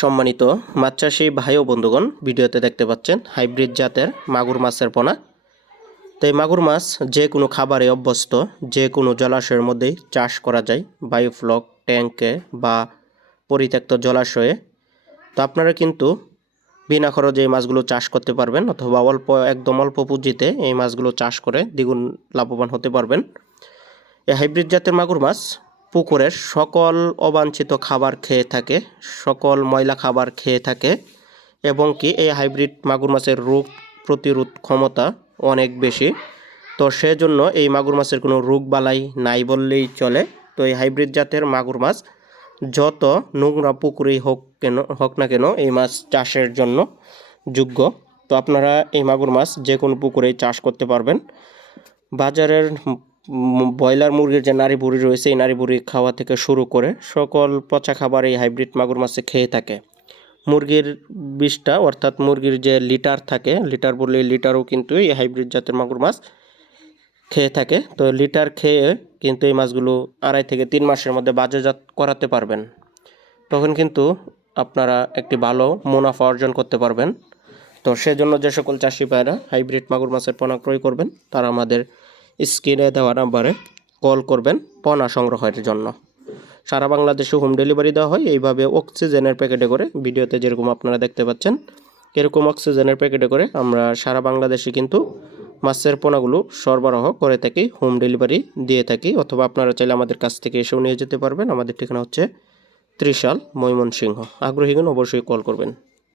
সম্মানিত মাছ চাষী ভাই ও বন্ধুগণ, ভিডিওতে দেখতে পাচ্ছেন হাইব্রিড জাতের মাগুর মাছের পোনা। তো এই মাগুর মাছ যে কোনো খাবারে অভ্যস্ত, যে কোনো জলাশয়ের মধ্যেই চাষ করা যায়, বায়োফ্লক ট্যাঙ্কে বা পরিত্যক্ত জলাশয়ে। তো আপনারা কিন্তু বিনা খরচে এই মাছগুলো চাষ করতে পারবেন, অথবা একদম অল্প পুঁজিতে এই মাছগুলো চাষ করে দ্বিগুণ লাভবান হতে পারবেন। এই হাইব্রিড জাতের মাগুর মাছ পুকুরের সকল অবাঞ্ছিত খাবার খেয়ে থাকে, সকল ময়লা খাবার খেয়ে থাকে, এবং কি এই হাইব্রিড মাগুর মাছের রোগ প্রতিরোধ ক্ষমতা অনেক বেশি। তো সেজন্য এই মাগুর মাছের কোনো রোগ বালাই নাই বললেই চলে। তো এই হাইব্রিড জাতের মাগুর মাছ যত নোংরা পুকুরেই হোক না কেন এই মাছ চাষের জন্য যোগ্য। তো আপনারা এই মাগুর মাছ যে কোনো পুকুরেই চাষ করতে পারবেন। বাজারের ব্রয়লার মুরগির যে নাড়ি ভুড়ি রয়েছে, এই নাড়ি ভুড়ি খাওয়া থেকে শুরু করে সকল পচা খাবার এই হাইব্রিড মাগুর মাছে খেয়ে থাকে। মুরগির বিষটা, অর্থাৎ মুরগির যে লিটার থাকে, লিটার বললে লিটারও কিন্তু এই হাইব্রিড জাতের মাগুর মাছ খেয়ে থাকে। তো লিটার খেয়ে কিন্তু এই মাছগুলো 2.5 থেকে 3 মাসের মধ্যে বাজারজাত করাতে পারবেন। তখন কিন্তু আপনারা একটি ভালো মুনাফা অর্জন করতে পারবেন। তো সেজন্য যে সকল চাষি ভাইরা হাইব্রিড মাগুর মাছের পোনা ক্রয় করবেন, তারা আমাদের স্ক্রিনে দেওয়া নাম্বারে কল করবেন পোনা সংগ্রহের জন্য। সারা বাংলাদেশে হোম ডেলিভারি দেওয়া হয় এইভাবে অক্সিজেনের প্যাকেটে করে। ভিডিওতে যেরকম আপনারা দেখতে পাচ্ছেন এরকম অক্সিজেনের প্যাকেটে করে আমরা সারা বাংলাদেশে কিন্তু মাছের পোনাগুলো সরবরাহ করে থাকি, হোম ডেলিভারি দিয়ে থাকি। অথবা আপনারা চাইলে আমাদের কাছ থেকে এসেও নিয়ে যেতে পারবেন। আমাদের ঠিকানা হচ্ছে ত্রিশাল, ময়মনসিংহ। আগ্রহীগণ অবশ্যই কল করবেন।